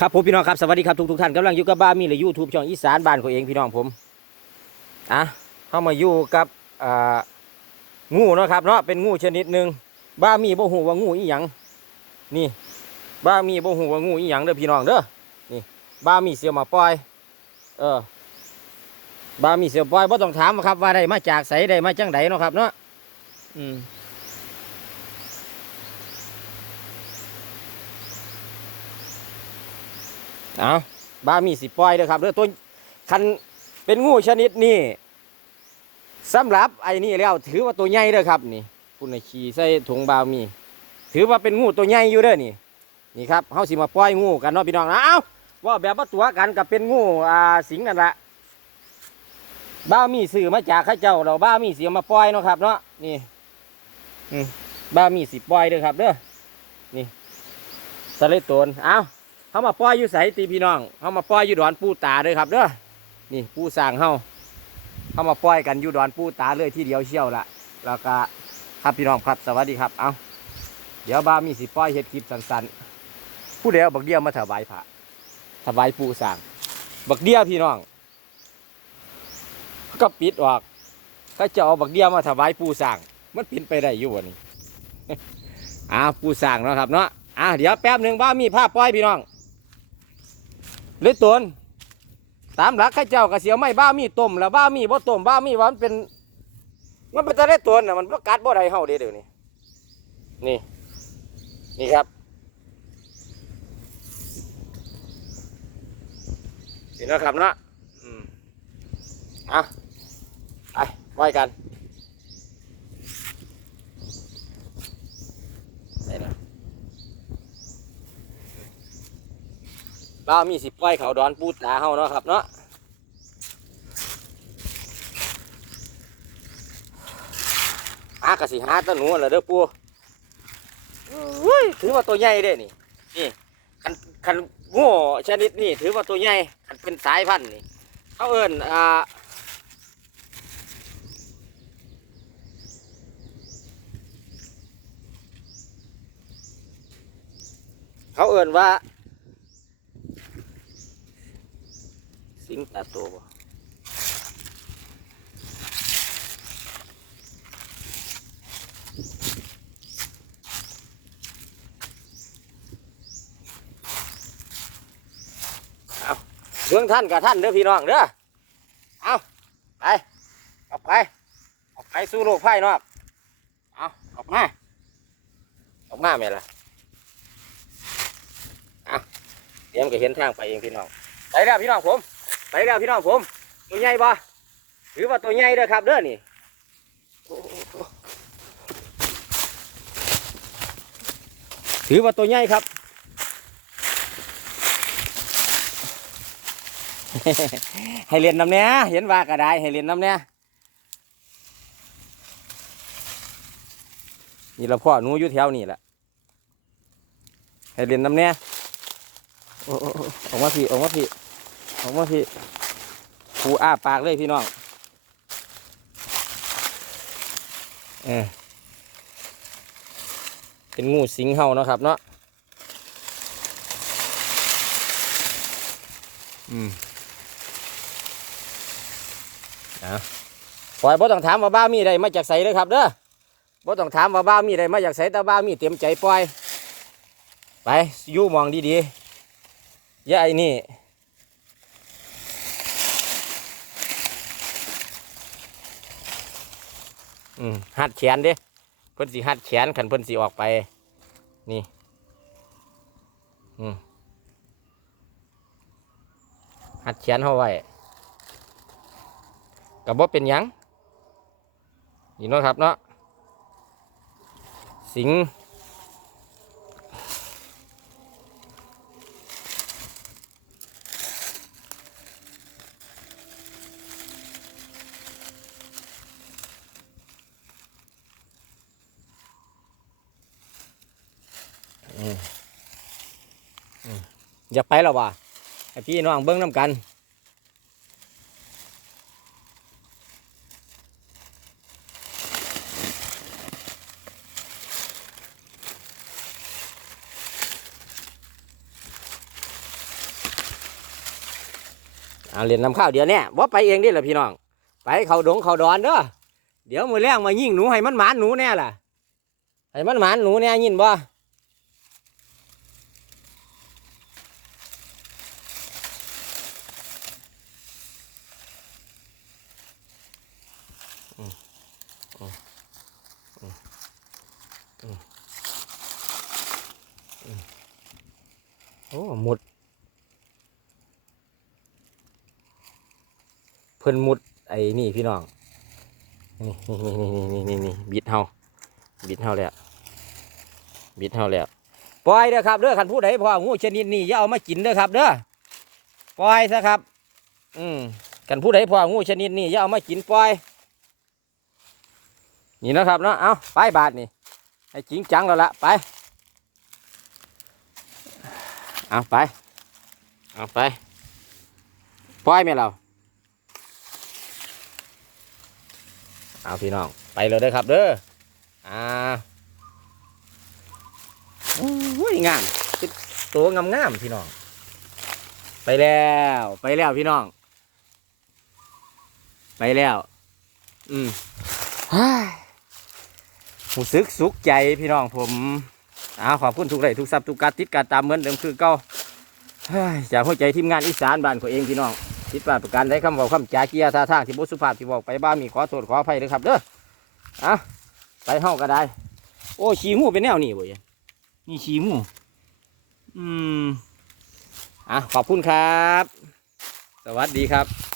ครับผมพี่น้องครับสวัสดีครับทุกทุกท่านกำลังอยู่กับบ้ามีหรือยูทูบช่องอีสานบ้านของเองพี่น้องผมอะเข้ามาอยู่กับอ่างูเนาะครับเนาะเป็นงูชนิดหนึ่งบ้ามีบ่หูว่างูอีหยังนี่ บ้ามีบ่หูว่างูอีหยังเด้อพี่น้องเด้อนี่ บ้ามีเสียวมาปล่อย เออ บ้ามีเสียวปล่อยบ่ต้องถามครับว่าได้มาจากไสได้มาจังไดเนาะครับเนาะอืม เอาบ้ามีสิปล่อยเด้อครับเด้อตัวคันเป็นงูชนิดนี้สำหรับไอ้นี่แล้วถือว่าตัวใหญ่เด้อครับนี่คุณน่ะขี่ใส่ถุงบามี ถือว่าเป็นงูตัวใหญ่อยู่เด้อนี่นี่ครับเฮาสิมาปล่อยงูกันเนาะพี่น้องนะเอ้าว่าแบบว่าตัวกันกับเป็นงูอ่าสิงนั่นละบ้ามีสื่อมาจากข้าเจ้าเราบ้ามีเสียมาปล่อยเนาะครับ เนาะนี่บ้ามีสิปล่อยเด้อครับเด้อนี่ตะเลตนเอ้า เขามาปล่อยอยู่ใสตีพี่น้องเขามาปล่อยอยู่ดอนปูตาเลยครับเด้อนี่ปูสางเฮาเขามาปล่อยกันอยู่ดอนปูตาเลยที่เดียวเชี่ยวละแล้วก็ครับพี่น้องครับสวัสดีครับเอาเดี๋ยวบ้ามีสิปล่อยเฮ็ดคลิปสั้นๆผู้เดียวบักเดียวมาถวายพระถวายปูสางบักเดียวพี่น้องก็ปิดออกก็จะเอาบักเดียวมาถวายปูสางมันปินไปได้อยู่วะนี่อ่าปูสางเนาะครับเนาะอะเดี๋ยวแป๊บหนึ่งบ้ามีผ้าปล่อยพี่น้อง เลยตนตามหลักข้าเจ้ากระเสียวไม่บ้ามีต้มแล้วบ้ามีบ่ต้มบ้ามีว่ามันเป็น มันเป็นตะได้ตนน่ะมันประกาศบ่ได้เฮาเด้เดี๋ยวนี้นี่ นี่ครับนี่นะครับนะอืมอะไปไว้กันได้แล้ว เรามีสิปล่อยเขาดอนปูตาเฮาเนาะครับเนาะอากะสิหาตะหนูนั่นล่ะเด้อปูเฮ้ยถือว่าตัวใหญ่เด้นี่นี่คันคันงูชนิดนี้ถือว่าตัวใหญ่คันเป็นสายพันธุ์นี่เขาเอิ้นอ่าเขาเอิ้นว่า สิงตาโตบ่เอาเรื่องท่านกับท่านเด้อพี่น้องเด้อ เอาไป ออกไป ออกไปสู่โลกภายนอก เอาออกมา ออกมาแม่ะเอาเดี๋ยวมันก็เห็นทางไปเองพี่น้อง ไปแล้วพี่น้องผม ไปแล้วพี่น้องผม ตัวใหญ่ปะถือว่าตัวใหญ่เด้อครับเด้อนี่ถือว่าตัวใหญ่ครับ ให้เรียนน้ำเนี้ยเห็นว่าก็ได้ให้เรียนน้ำเนี้ยนี่เราพ่อหนูอยู่แถวนี่แหละให้เรียนน้ำเนี้ยโอ้โอ้โอ้ออกมาพี่ออกมาพี่ ผมว่าพี่ผูอ้าปากเลยพี่น้อง เออเป็นงูสิงเห่านะครับเนาะ อืมนะปล่อยบ่ต้องถามว่าบ้ามีได้มาจากไสเลยครับเด้อบ่ต้องถามว่าบ้ามีได้มาจากไสแต่บ้ามีเต็มใจปล่อย ไปอยู่มองดีๆอย่าไอ้นี่ อืมหัดแขนเด้เพิ่นสิหัดแขนขันเพิ่นสิออกไป นี่ อืมหัดแขนเขาไว้กับบ่เป็นหยังนี่เนาะครับเนาะสิง อย่าไปหรอวะให้พี่น้องเบิ้งน้ำกันเอาเรียนนำข้าวเดี๋ยวเนี้ว่าไปเองดิล่ะพี่น้อง ไปเขาดงเขาดอนเด้อเดี๋ยวมือแรงมายิงหนูให้มันหมานหนูแน่ล่ะให้มันหมานหนูแน่ยินบ่อืมอืมอืมอืมอืม โอ้หมด เพิ่นมุดไอ้นี่พี่น้อง นี่นี่นี่นี่นี่นี่บิดเฮาบิดเฮาแล้วบิดเฮาแล้วปล่อยเด้อครับเด้อคันผู้ใดพองูชนิดนี้อย่าเอามากินเด้อครับเด้อปล่อยซะครับ อืมคันผู้ใดพองูชนิดนี้อย่าเอามากินปล่อย นี่นะครับเนาะเอาไปบาทนี่ให้จริงจังแล้วละไป เอาไป เอาไป ปล่อยไหมเรา เอาพี่น้อง ไปเลยเด้อครับเด้อ อ่าโอ้ยงามเป็นตัวงามงามๆพี่น้อง ไปแล้ว ไปแล้วพี่น้อง ไปแล้ว อืมฮ่ายรู้สึกสุขใจพี่น้องผม อ่าขอบคุณทุกไลค์ทุกซับทุกการติดการตามเหมือนเดิมคือเก่าเฮ้ยจากหัวใจทีมงานอีสานบ้านของเองพี่น้องผิดพลาประการใดคำบอกคำจาเกียร์ท่าทางที่บุสุภาพที่บอกไปบ้านมีขอโทษขออภัยเลยครับเด้ออะไปห้องก็ได้ โอ้ชีงูเป็นแนวนี้เว้ยนี่ชีงูอืมอะขอบคุณครับ สวัสดีครับ